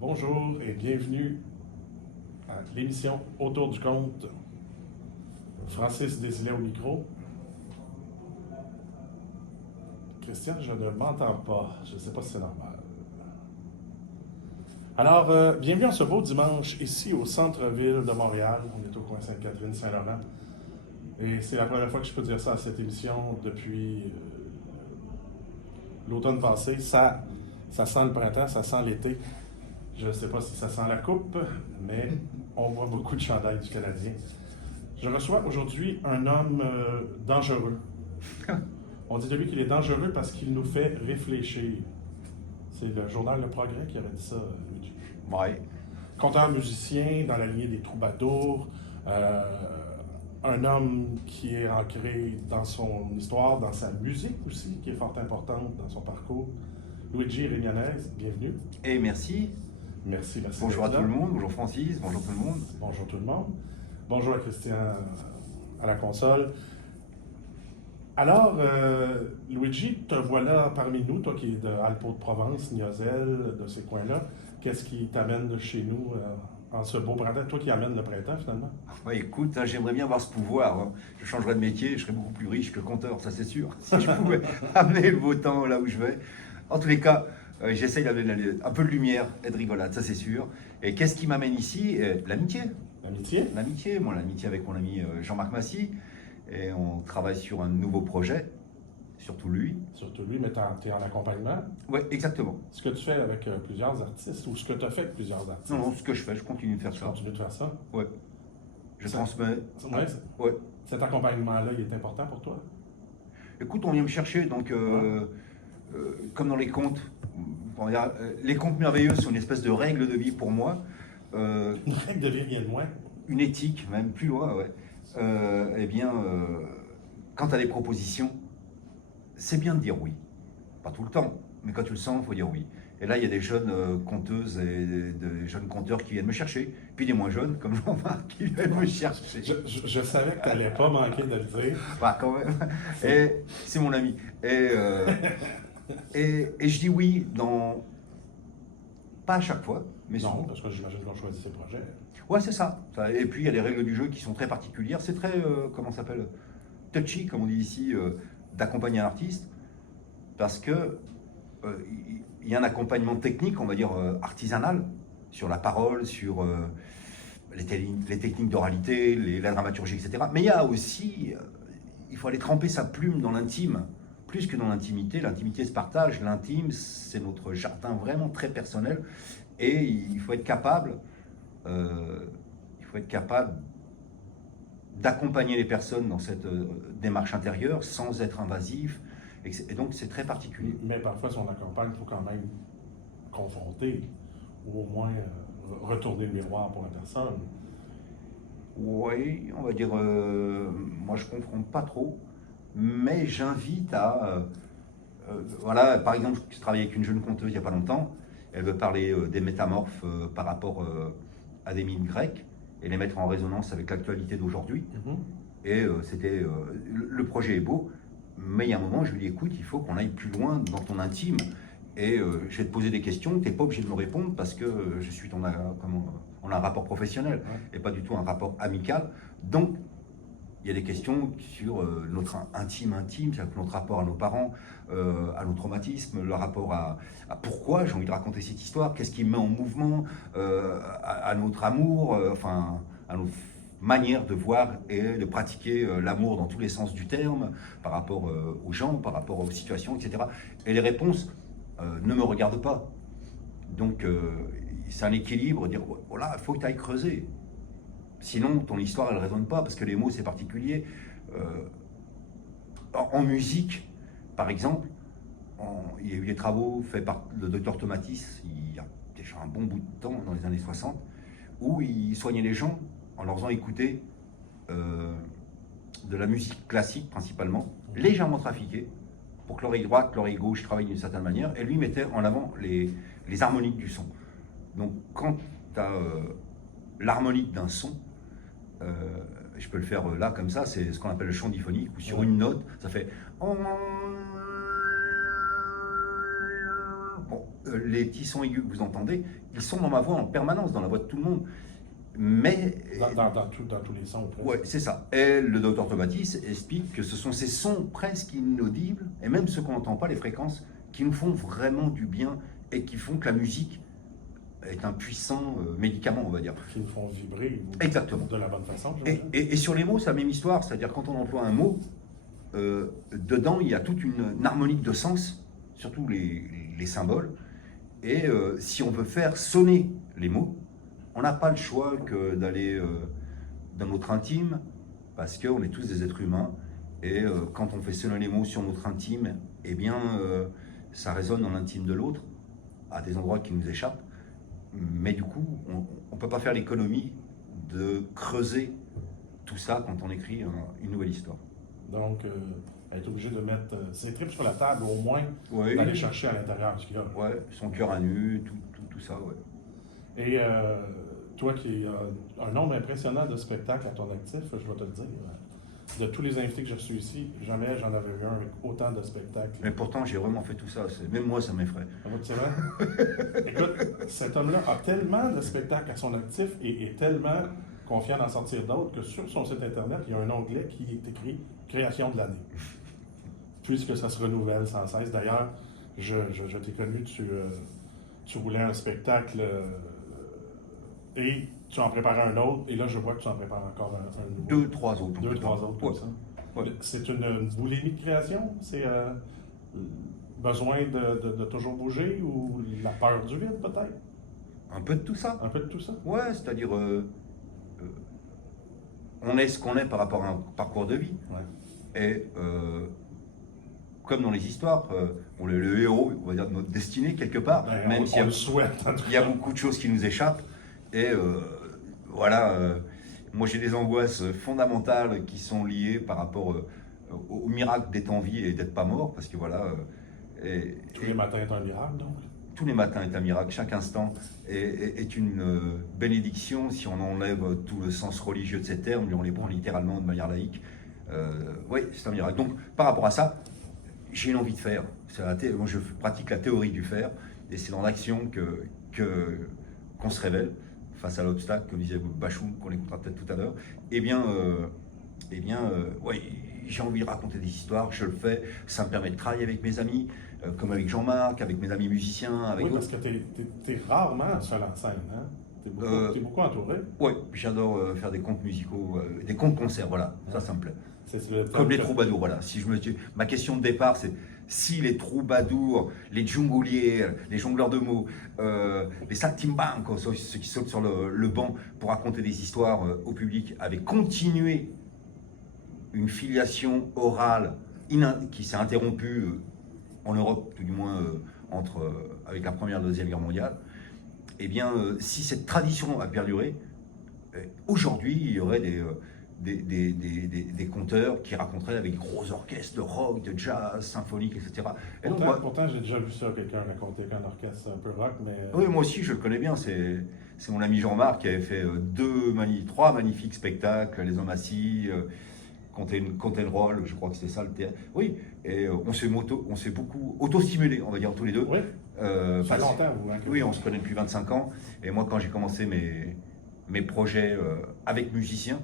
Bonjour et bienvenue à l'émission Autour du compte. Francis Desilets au micro. Christian, je ne m'entends pas. Je ne sais pas si c'est normal. Alors, bienvenue en ce beau dimanche ici au centre-ville de Montréal. On est au coin Sainte-Catherine-Saint-Laurent. Et c'est la première fois que je peux dire ça à cette émission depuis l'automne passé. Ça sent le printemps, ça sent l'été. Je ne sais pas si ça sent la coupe, mais on voit beaucoup de chandails du Canadien. Je reçois aujourd'hui un homme dangereux. On dit de lui qu'il est dangereux parce qu'il nous fait réfléchir. C'est le journal Le Progrès qui avait dit ça, Luigi. Ouais. Conteur musicien dans la lignée des troubadours, un homme qui est ancré dans son histoire, dans sa musique aussi, qui est fort importante dans son parcours. Luigi Rignanez, bienvenue. Et merci. Merci. Bonjour à tout le monde, bonjour Francis, bonjour tout le monde. Bonjour tout le monde. Bonjour à Christian à la console. Alors, Luigi, te voilà parmi nous, toi qui es de Alpes de Provence, Niozelle, de ces coins-là. Qu'est-ce qui t'amène chez nous en ce beau printemps? Toi qui amènes le printemps, finalement. Ouais, écoute, j'aimerais bien avoir ce pouvoir. Je changerais de métier, je serais beaucoup plus riche que conteur, ça c'est sûr. Si je pouvais amener le beau temps là où je vais. En tous les cas, j'essaye d'amener un peu de lumière et de rigolade, ça c'est sûr. Et qu'est-ce qui m'amène ici? L'amitié. L'amitié? L'amitié, moi l'amitié avec mon ami Jean-Marc Massy. Et on travaille sur un nouveau projet, surtout lui. Surtout lui, mais tu es en accompagnement. Oui, exactement. Ce que tu fais avec plusieurs artistes ou ce que tu as fait avec plusieurs artistes? Non, ce que je fais, je continue de faire Tu ça. continues de faire ça? Ouais. Je transmets. Ouais, Ouais. cet accompagnement-là, il est important pour toi? Écoute, on vient me chercher, donc comme dans les contes, les contes merveilleux sont une espèce de règle de vie pour moi, Une règle de vie, rien de moins. une éthique, même plus loin, ouais. Eh bien, quand tu as des propositions, c'est bien de dire oui. Pas tout le temps, mais quand tu le sens, il faut dire oui. Et là, il y a des jeunes conteuses et des jeunes conteurs qui viennent me chercher, puis des moins jeunes, comme Jean-Marc, qui viennent me chercher. Je savais que tu n'allais pas manquer de le dire. Bah, quand même. Et c'est mon ami. Et je dis oui dans... Pas à chaque fois, mais Non, souvent. parce que j'imagine qu'on choisit ses projets. Ouais, c'est ça. Et puis, il y a des règles du jeu qui sont très particulières. C'est très, comment ça s'appelle, touchy, comme on dit ici, d'accompagner un artiste. Parce que il y a un accompagnement technique, on va dire, artisanal, sur la parole, sur les techniques d'oralité, la dramaturgie, etc. Mais il y a aussi, il faut aller tremper sa plume dans l'intime, plus que dans l'intimité. L'intimité se partage, l'intime, c'est notre jardin vraiment très personnel. Et il faut être capable d'accompagner les personnes dans cette démarche intérieure sans être invasif. Et donc, c'est très particulier. Mais parfois, si on accompagne, il faut quand même confronter ou au moins retourner le miroir pour la personne. Oui, on va dire, moi je ne confronte pas trop, mais j'invite à... voilà, par exemple, je travaillais avec une jeune conteuse il n'y a pas longtemps, elle veut parler des métamorphes par rapport à des mythes grecs et les mettre en résonance avec l'actualité d'aujourd'hui. Et le projet est beau, mais il y a un moment, je lui dis, écoute, il faut qu'on aille plus loin dans ton intime. Et je vais te poser des questions, tu n'es pas obligé de me répondre parce que je suis on a un rapport professionnel et pas du tout un rapport amical. Donc, il y a des questions sur notre intime, c'est-à-dire notre rapport à nos parents, à nos traumatismes, le rapport à pourquoi j'ai envie de raconter cette histoire, qu'est-ce qui me met en mouvement, à notre amour, enfin, à notre manière de voir et de pratiquer l'amour dans tous les sens du terme, par rapport aux gens, par rapport aux situations, etc. Et les réponses ne me regardent pas. Donc, c'est un équilibre, dire, voilà, il faut que tu ailles creuser. Sinon, ton histoire, elle ne résonne pas, parce que les mots, c'est particulier. En musique, par exemple, il y a eu des travaux faits par le docteur Tomatis, il y a déjà un bon bout de temps, dans les années 60, où il soignait les gens en leur faisant écouter de la musique classique, principalement, légèrement trafiquée, pour que l'oreille droite, l'oreille gauche travaillent d'une certaine manière, et lui mettait en avant les harmoniques du son. Donc, quand tu as l'harmonique d'un son, je peux le faire là comme ça, c'est ce qu'on appelle le chant diphonique, où sur une note, ça fait... Bon, les petits sons aigus que vous entendez, ils sont dans ma voix en permanence, dans la voix de tout le monde. Mais Dans tous les sons, presque. ouais, c'est ça. Et le docteur Tomatis explique que ce sont ces sons presque inaudibles, et même ceux qu'on n'entend pas, les fréquences, qui nous font vraiment du bien et qui font que la musique est un puissant médicament, on va dire. Qui nous font vibrer. Exactement. De la bonne façon. Et sur les mots, c'est la même histoire. C'est-à-dire quand on emploie un mot, dedans, il y a toute une harmonique de sens, surtout les symboles. Et si on veut faire sonner les mots, on n'a pas le choix que d'aller dans notre intime, parce qu'on est tous des êtres humains. Et quand on fait sonner les mots sur notre intime, eh bien, ça résonne dans l'intime de l'autre, à des endroits qui nous échappent. Mais du coup, on ne peut pas faire l'économie de creuser tout ça quand on écrit une nouvelle histoire. Donc, être obligé de mettre ses tripes sur la table, au moins, Oui. d'aller chercher à l'intérieur ce qu'il y a. Ouais, son cœur à nu, tout ça, ouais. Et toi qui as un nombre impressionnant de spectacles à ton actif, je vais te le dire, de tous les invités que j'ai reçus ici, jamais j'en avais vu un avec autant de spectacles. Mais pourtant, j'ai vraiment fait tout ça. Même moi, ça m'effraie. C'est vrai? Écoute, cet homme-là a tellement de spectacles à son actif et est tellement confiant d'en sortir d'autres que sur son site internet, il y a un onglet qui est écrit « Création de l'année ». Puisque ça se renouvelle sans cesse. D'ailleurs, je t'ai connu, tu voulais un spectacle et tu en préparais un autre, et là je vois que tu en prépares encore un nouveau. Deux, trois autres. Comme ça. Ouais. C'est une boulimie de création? C'est besoin de toujours bouger ou la peur du vide peut-être? Un peu de tout ça. Un peu de tout ça? Ouais, c'est-à-dire on est ce qu'on est par rapport à un parcours de vie. Ouais. Et comme dans les histoires, on est le héros, on va dire, de notre destinée quelque part, Ouais, même s'il y a beaucoup de choses qui nous échappent. Et voilà, moi j'ai des angoisses fondamentales qui sont liées par rapport au miracle d'être en vie et d'être pas mort, parce que voilà. Tous les matins est un miracle, donc. Tous les matins est un miracle, chaque instant est une bénédiction si on enlève tout le sens religieux de ces termes, mais on les prend littéralement de manière laïque. Oui, c'est un miracle. Donc par rapport à ça, j'ai une envie de faire. Moi je pratique la théorie du faire, et c'est dans l'action qu'on se révèle face à l'obstacle, comme disait Bachung, qu'on écoutera peut-être tout à l'heure. Eh bien, ouais, j'ai envie de raconter des histoires, je le fais, ça me permet de travailler avec mes amis, comme avec Jean-Marc, avec mes amis musiciens, avec oui, parce que t'es rarement seul en scène, hein? T'es beaucoup entouré. Oui, j'adore faire des contes musicaux, des contes-concerts, voilà, ça me plaît. Comme les troubadours, voilà. Ma question de départ, c'est si les troubadours, les djungouliers, les jongleurs de mots, les saltimbancos, ceux qui sautent sur le banc pour raconter des histoires au public, avaient continué une filiation orale qui s'est interrompue en Europe, tout du moins avec la Première et la Deuxième Guerre mondiale, eh bien, si cette tradition a perduré, aujourd'hui, il y aurait des conteurs qui raconteraient avec des gros orchestres de rock, de jazz, symphonique, etc. Et pourtant j'ai déjà vu ça, quelqu'un raconter qu'un orchestre un peu rock, mais... Oui, moi aussi, je le connais bien. C'est mon ami Jean-Marc qui avait fait trois magnifiques spectacles, Les Hommes Assis, Contenroll, je crois que c'était ça le théâtre. Oui, et on s'est beaucoup auto-stimulé, on va dire, tous les deux. Oui, ça fait longtemps, vous. Hein, oui, on se connaît depuis 25 ans. Et moi, quand j'ai commencé mes projets avec musiciens,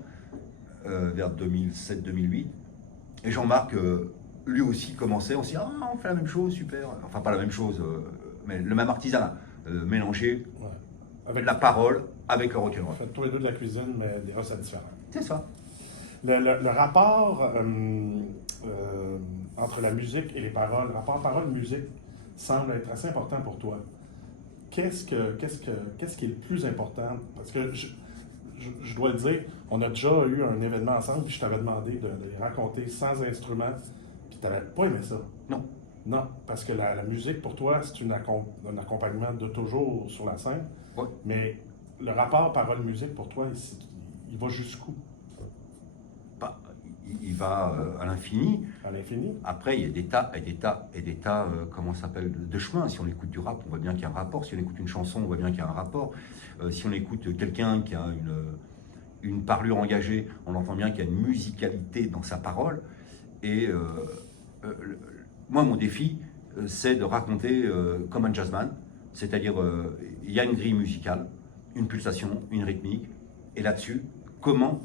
vers 2007-2008, et Jean-Marc, lui aussi, commençait, on s'est dit, ah, on fait la même chose, super. Enfin, pas la même chose, mais le même artisanat, mélanger avec la parole avec le rock'n'roll. En fait, tous les deux de la cuisine, mais des recettes différentes. C'est ça. Le rapport entre la musique et les paroles, le rapport parole-musique semble être assez important pour toi. Qu'est-ce qui est le plus important? Parce que je dois le dire, on a déjà eu un événement ensemble, puis je t'avais demandé de les raconter sans instrument, puis tu n'avais pas aimé ça. Non. Non, parce que la musique, pour toi, c'est un accompagnement de toujours sur la scène. Ouais. Mais le rapport parole-musique, pour toi, il va jusqu'où? Il va à l'infini. À l'infini. Après, il y a des tas, comment ça s'appelle, de chemins. Si on écoute du rap, on voit bien qu'il y a un rapport. Si on écoute une chanson, on voit bien qu'il y a un rapport. Si on écoute quelqu'un qui a une parlure engagée, on entend bien qu'il y a une musicalité dans sa parole. Et moi, mon défi, c'est de raconter comme un jazzman, C'est-à-dire, il y a une grille musicale, une pulsation, une rythmique, et là-dessus, comment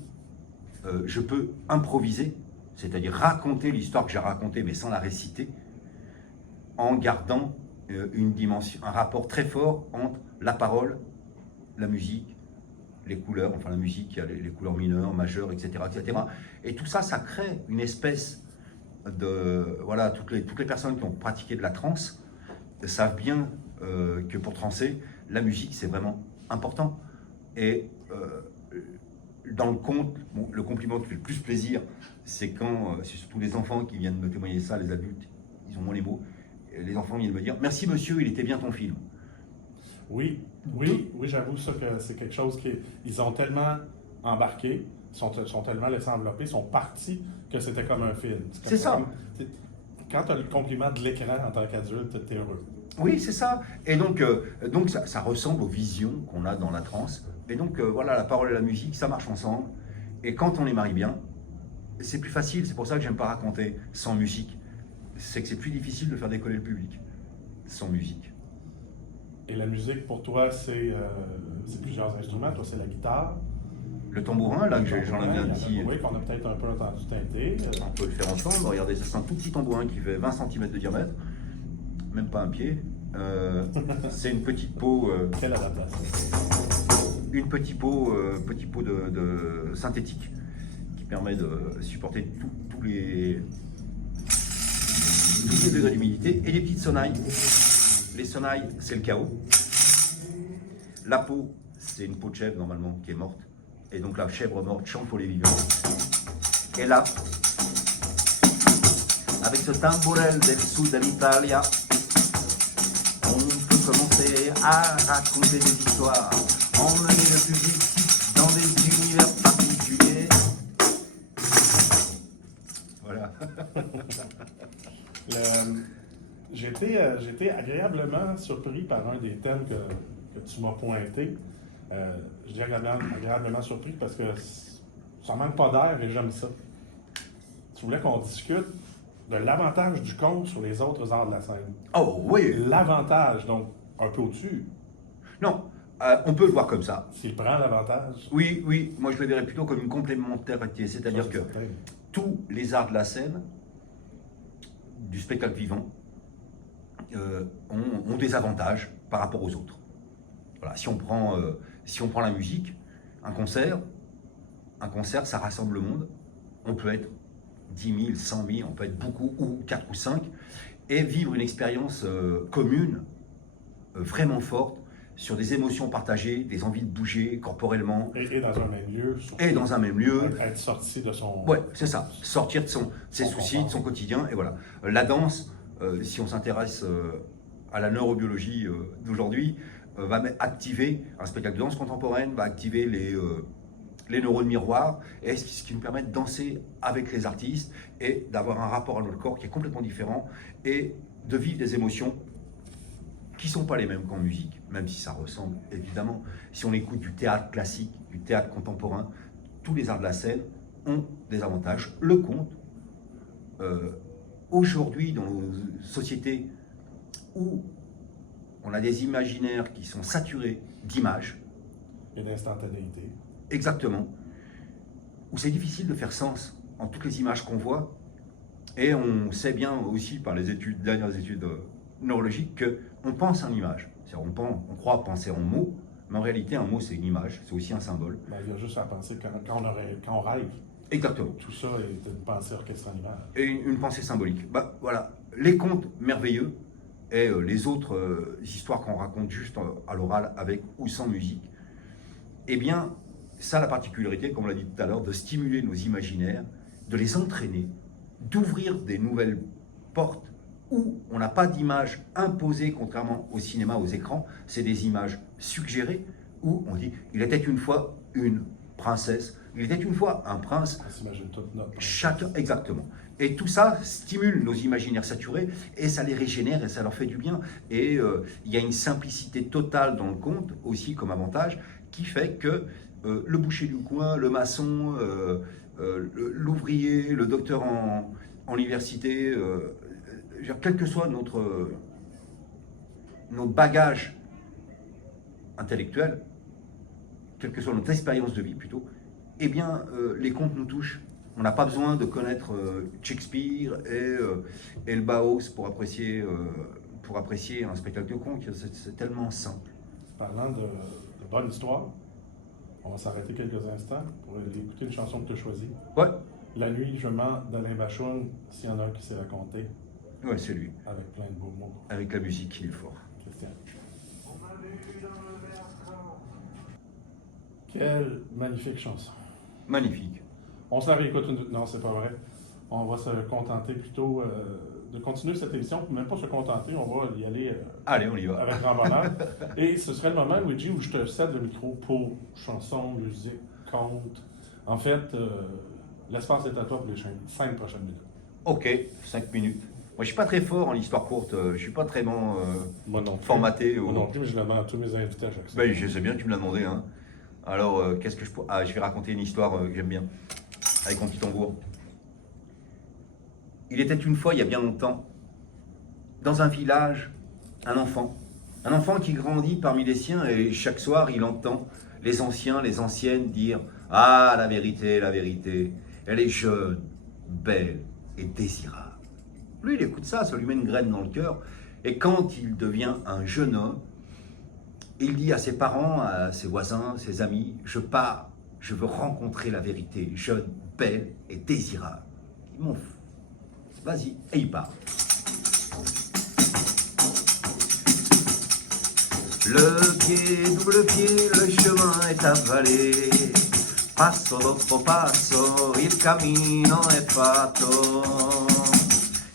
je peux improviser, c'est-à-dire raconter l'histoire que j'ai racontée, mais sans la réciter, en gardant une dimension, un rapport très fort entre la parole, la musique, les couleurs, enfin la musique, il y a les couleurs mineures, majeures, etc., etc. Et tout ça, ça crée une espèce de... Voilà, toutes les personnes qui ont pratiqué de la trance savent bien que pour transer, la musique, c'est vraiment important. Et dans le conte, bon, le compliment qui fait le plus plaisir, c'est quand, c'est surtout les enfants qui viennent me témoigner ça, les adultes, ils ont moins les mots, et les enfants viennent me dire « Merci monsieur, il était bien ton film ». Oui, j'avoue ça que c'est quelque chose qu'ils ont tellement embarqué, sont tellement laissés envelopper, sont partis que c'était comme un film. C'est ça. Quand tu as le compliment de l'écran en tant qu'adulte, tu es heureux. Oui, c'est ça. Et donc ça ressemble aux visions qu'on a dans la transe. Et donc, voilà, la parole et la musique, ça marche ensemble. Et quand on les marie bien, c'est plus facile. C'est pour ça que j'aime pas raconter sans musique. C'est que c'est plus difficile de faire décoller le public sans musique. Et la musique, pour toi, c'est plusieurs instruments. Toi, c'est la guitare. Le tambourin, là, que j'en avais un petit... Oui, qu'on a peut-être un peu entendu teinter. On peut le faire ensemble. Regardez, ça, c'est un tout petit tambourin qui fait 20 cm de diamètre. Même pas un pied. C'est une petite peau... Quelle adaptation? Une petite peau de synthétique qui permet de supporter tous les degrés d'humidité. Et les petites sonnailles. Les sonnailles, c'est le chaos. La peau, c'est une peau de chèvre normalement qui est morte. Et donc la chèvre morte chante pour les vivants. Et là, avec ce tambourel del sud de l'Italia, on peut commencer à raconter des histoires, emmener le public dans des univers particuliers. Voilà. J'ai été agréablement surpris par un des thèmes que tu m'as pointé. Je dis agréablement surpris parce que ça manque pas d'air et j'aime ça. Tu voulais qu'on discute de l'avantage du conte sur les autres arts de la scène. Oh oui! L'avantage, donc un peu au-dessus. Non, on peut le voir comme ça. S'il prend l'avantage. Oui, moi je le verrais plutôt comme une complémentarité, c'est-à-dire que tous les arts de la scène, du spectacle vivant, ont des avantages par rapport aux autres. Voilà, si on prend la musique, un concert, ça rassemble le monde. On peut être 10 000, 100 000, on peut être beaucoup, ou 4 ou 5, et vivre une expérience commune, vraiment forte, sur des émotions partagées, des envies de bouger corporellement. Et dans un même lieu. Et dans un même lieu. Être sorti de son... Ouais, c'est ça. Sortir de ses soucis, confort. De son quotidien, et voilà. La danse, si on s'intéresse à la neurobiologie d'aujourd'hui, va activer, un spectacle de danse contemporaine va activer les neurones miroirs, et ce qui nous permet de danser avec les artistes et d'avoir un rapport à notre corps qui est complètement différent et de vivre des émotions qui ne sont pas les mêmes qu'en musique, même si ça ressemble évidemment. Si on écoute du théâtre classique, du théâtre contemporain, tous les arts de la scène ont des avantages. Le conte, aujourd'hui dans nos sociétés où on a des imaginaires qui sont saturés d'images. Et d'instantanéité. Exactement. Où c'est difficile de faire sens en toutes les images qu'on voit. Et on sait bien aussi par les dernières études neurologiques qu'on pense en image. On croit penser en mots, mais en réalité un mot c'est une image, c'est aussi un symbole. Ben, il y a juste à penser quand on rêve. Exactement. Tout ça est une pensée orchestrée en image. Et une pensée symbolique. Bah, voilà. Les contes merveilleux et les autres histoires qu'on raconte juste à l'oral avec ou sans musique, eh bien, ça a la particularité, comme on l'a dit tout à l'heure, de stimuler nos imaginaires, de les entraîner, d'ouvrir des nouvelles portes où on n'a pas d'image imposée, contrairement au cinéma, aux écrans, c'est des images suggérées, où on dit « il était une fois une princesse », il était une fois un prince. On s'imagine toute notre... Chacun, exactement. Et tout ça stimule nos imaginaires saturés et ça les régénère et ça leur fait du bien. Et il y a une simplicité totale dans le conte aussi comme avantage qui fait que le boucher du coin, le maçon, l'ouvrier, le docteur en université, quel que soit notre bagage intellectuelle, quelle que soit notre expérience de vie plutôt, eh bien, les contes nous touchent. On n'a pas besoin de connaître Shakespeare et le Bauhaus pour apprécier un spectacle de contes. C'est tellement simple. Parlant de bonne histoire, on va s'arrêter quelques instants pour écouter une chanson que tu as choisie. Ouais, La nuit, je mens d'Alain Bachung, s'il y en a un qui sait raconter, ouais, c'est lui. avec plein de beaux mots. Avec la musique, il est fort. Christian. Quelle magnifique chanson. Magnifique. On se la réécoute une... Non, c'est pas vrai. On va se contenter plutôt de continuer cette émission. Même pas se contenter, on va y aller Allez, on y va. avec grand bonheur. Et ce serait le moment, Luigi, où je te cède le micro pour chanson, musique, conte. En fait, l'espace est à toi pour les 5 prochaines minutes. Ok, 5 minutes. Moi, je suis pas très fort en histoire courte. Je suis pas très bon Moi non plus. formaté. Moi non plus, mais je le demande à tous mes invités à chaque fois. Ben, je sais bien que tu me l'as demandé. Hein. Alors, qu'est-ce que je peux... Ah, je vais raconter une histoire que j'aime bien, avec mon petit tambour. Il était une fois, il y a bien longtemps, dans un village, un enfant qui grandit parmi les siens et chaque soir, il entend les anciens, les anciennes dire « Ah, la vérité, elle est jeune, belle et désirable. » Lui, il écoute ça lui met une graine dans le cœur. Et quand il devient un jeune homme, il dit à ses parents, à ses voisins, ses amis, « Je pars, je veux rencontrer la vérité, jeune, belle et désirable. » Ils m'ont fou. Vas-y, et il part. Le pied, double pied, le chemin est avalé. Passo dopo passo, il cammino è fatto.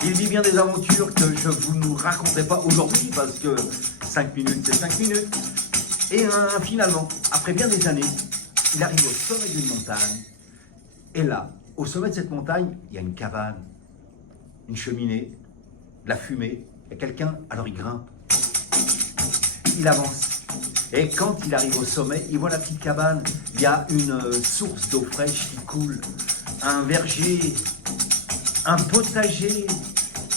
Il vit bien des aventures que je vous nous raconterai pas aujourd'hui parce que 5 minutes, c'est 5 minutes. Et finalement, après bien des années, il arrive au sommet d'une montagne. Et là, au sommet de cette montagne, il y a une cabane, une cheminée, de la fumée. Il y a quelqu'un, alors il grimpe. Il avance. Et quand il arrive au sommet, il voit la petite cabane. Il y a une source d'eau fraîche qui coule, un verger, un potager,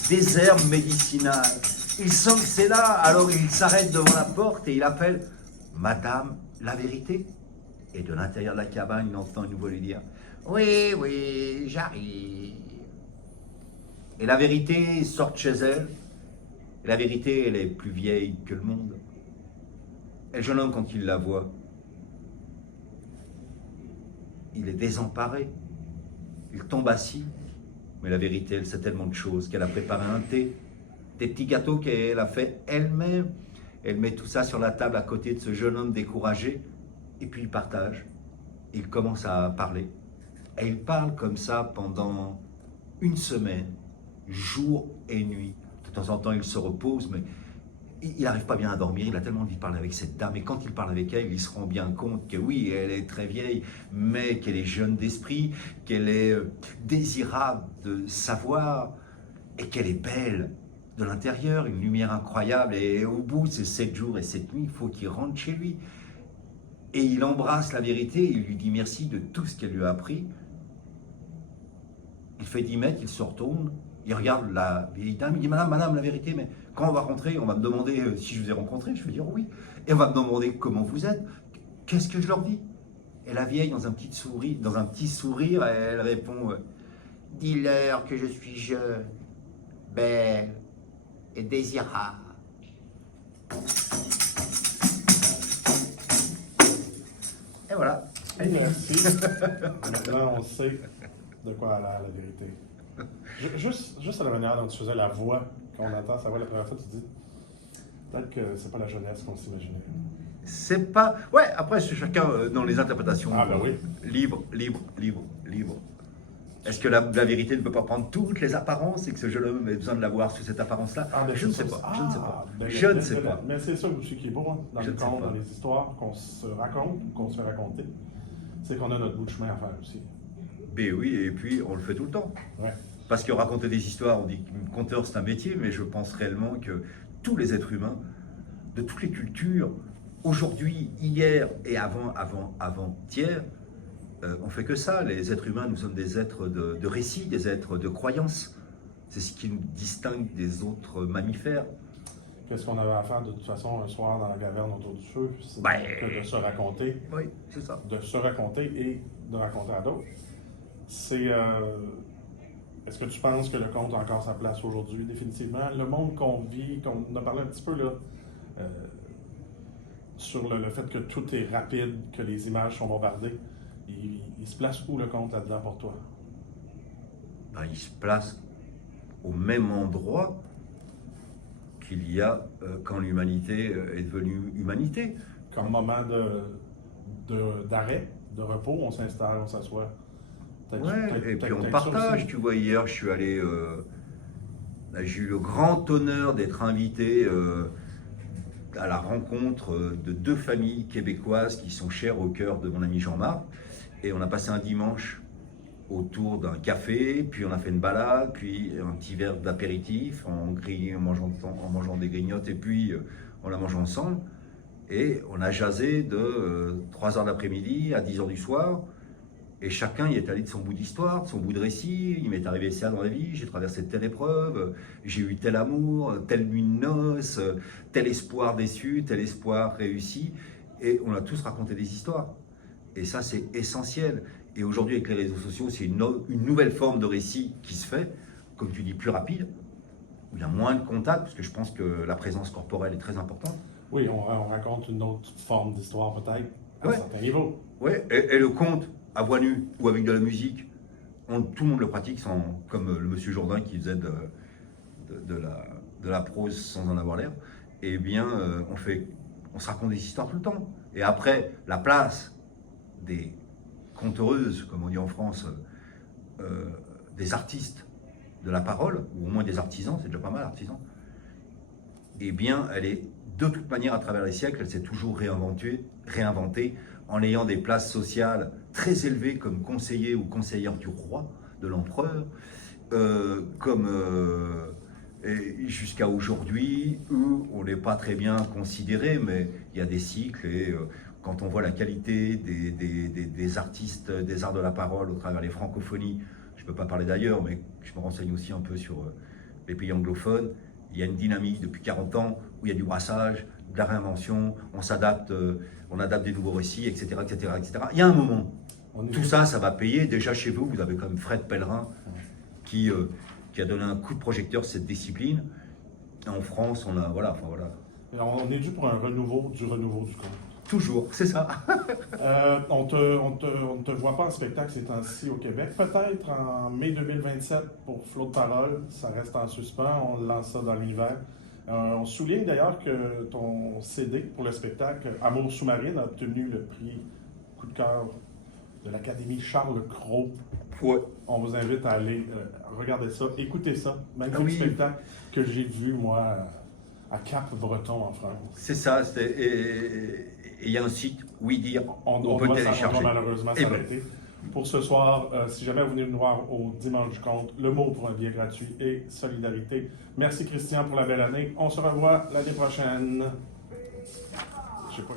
des herbes médicinales. Il sent que c'est là, alors il s'arrête devant la porte et il appelle « Madame, la vérité ?» Et de l'intérieur de la cabane, il entend une voix lui dire « Oui, oui, j'arrive. » Et la vérité sort de chez elle. Et la vérité, elle est plus vieille que le monde. Et le jeune homme, quand il la voit, il est désemparé. Il tombe assis. Mais la vérité, elle sait tellement de choses qu'elle a préparé un thé, des petits gâteaux qu'elle a fait elle-même. Elle met tout ça sur la table à côté de ce jeune homme découragé. Et puis il partage. Il commence à parler. Et il parle comme ça pendant une semaine, jour et nuit. De temps en temps, il se repose, mais il n'arrive pas bien à dormir. Il a tellement envie de parler avec cette dame. Et quand il parle avec elle, il se rend bien compte que oui, elle est très vieille, mais qu'elle est jeune d'esprit, qu'elle est désirable de savoir et qu'elle est belle de l'intérieur, une lumière incroyable. Et au bout de ces 7 jours et 7 nuits, il faut qu'il rentre chez lui. Et il embrasse la vérité, il lui dit merci de tout ce qu'elle lui a appris. Il fait 10 mètres, il se retourne, il regarde la vieille dame, il dit « Madame, la vérité, mais quand on va rentrer, on va me demander si je vous ai rencontré. » Je vais dire « Oui. » Et on va me demander comment vous êtes. Qu'est-ce que je leur dis? Et la vieille, dans un petit sourire, elle répond « Dis-leur que je suis jeune, belle et désirable. » Et voilà. Merci. Maintenant, on sait de quoi a l'air la vérité. Juste à la manière dont tu faisais la voix, quand on entend sa voix la première fois, tu dis peut-être que c'est pas la jeunesse qu'on s'imaginait. C'est pas... Ouais, après, c'est chacun dans les interprétations. Ah ben oui. Libre. Est-ce que la vérité ne peut pas prendre toutes les apparences et que ce jeune homme ait besoin de l'avoir sous cette apparence-là? Je ne sais pas. Je ne sais pas. Mais c'est ça aussi qui est beau, hein, dans Je le ne sais conte, pas. dans les histoires qu'on se raconte ou qu'on se fait raconter. C'est qu'on a notre bout de chemin à faire aussi. Ben oui, et puis on le fait tout le temps. Ouais. Parce que raconter des histoires, on dit que conteur c'est un métier, mais je pense réellement que tous les êtres humains, de toutes les cultures, aujourd'hui, hier et avant-hier, on fait que ça. Les êtres humains, nous sommes des êtres de récits, des êtres de croyances. C'est ce qui nous distingue des autres mammifères. qu'est-ce qu'on avait à faire de toute façon un soir dans la caverne autour du feu, c'est Ben, que de se raconter, Oui, c'est ça. de se raconter et de raconter à d'autres. C'est, est-ce que tu penses que le conte a encore sa place aujourd'hui, définitivement? Le monde qu'on vit, qu'on a parlé un petit peu là, euh, sur le fait que tout est rapide, que les images sont bombardées, il se place où le conte là-dedans pour toi? Ben, il se place au même endroit qu'il y a quand l'humanité est devenue humanité. Comme moment d'arrêt, de repos, on s'installe, on s'assoit. Ouais, et puis on peut-être ça partage. aussi. Tu vois, hier, je suis allé. J'ai eu le grand honneur d'être invité à la rencontre de deux familles québécoises qui sont chères au cœur de mon ami Jean-Marc. Et on a passé un dimanche autour d'un café, puis on a fait une balade, puis un petit verre d'apéritif en mangeant des grignotes, et puis on a mangé ensemble. Et on a jasé de 3 heures d'après-midi à 10 heures du soir. Et chacun y est allé de son bout d'histoire, de son bout de récit. Il m'est arrivé ça dans la vie, j'ai traversé telle épreuve, j'ai eu tel amour, telle nuit de noces, tel espoir déçu, tel espoir réussi. Et on a tous raconté des histoires. Et ça, c'est essentiel. Et aujourd'hui, avec les réseaux sociaux, c'est une nouvelle forme de récit qui se fait, comme tu dis, plus rapide, où il y a moins de contact, parce que je pense que la présence corporelle est très importante. Oui, on raconte une autre forme d'histoire peut-être, à un Ouais. certain niveau. Ouais, et le conte à voix nue ou avec de la musique, tout le monde le pratique, comme le monsieur Jourdain qui faisait de la prose sans en avoir l'air. Eh bien, on se raconte des histoires tout le temps. Et après, la place des conteuses, comme on dit en France, des artistes de la parole, ou au moins des artisans, c'est déjà pas mal, artisans, eh bien, elle est de toute manière, à travers les siècles, elle s'est toujours réinventée en ayant des places sociales très élevées comme conseiller ou conseillère du roi, de l'empereur, et jusqu'à aujourd'hui, où on n'est pas très bien considéré, mais il y a des cycles et quand on voit la qualité des artistes des arts de la parole au travers des francophonies, je ne peux pas parler d'ailleurs, mais je me renseigne aussi un peu sur les pays anglophones, il y a une dynamique depuis 40 ans où il y a du brassage, de la réinvention, on s'adapte, on adapte des nouveaux récits, etc., etc., etc. Il y a un moment, tout ça, ça va payer. Déjà chez vous, vous avez quand même Fred Pellerin qui a donné un coup de projecteur sur cette discipline. En France, on a, voilà. On est dû pour un renouveau du conte. Toujours, c'est ça. On ne te voit pas en spectacle ces temps-ci au Québec. Peut-être en mai 2027 pour Flot de parole. Ça reste en suspens. On lance ça dans l'univers. On souligne d'ailleurs que ton CD pour le spectacle Amour sous-marine a obtenu le prix coup de cœur de l'Académie Charles Cros. Ouais. On vous invite à aller regarder ça, écouter ça. Magnifique spectacle que j'ai vu, moi, à Cap-Breton en France. C'est ça. Et il y a un site, oui dire, on peut le télécharger. On doit malheureusement s'arrêter. Pour ce soir, si jamais vous venez nous voir au Dimanche du Conte, le mot pour un billet gratuit et solidarité. Merci Christian pour la belle année. On se revoit l'année prochaine. Je sais pas.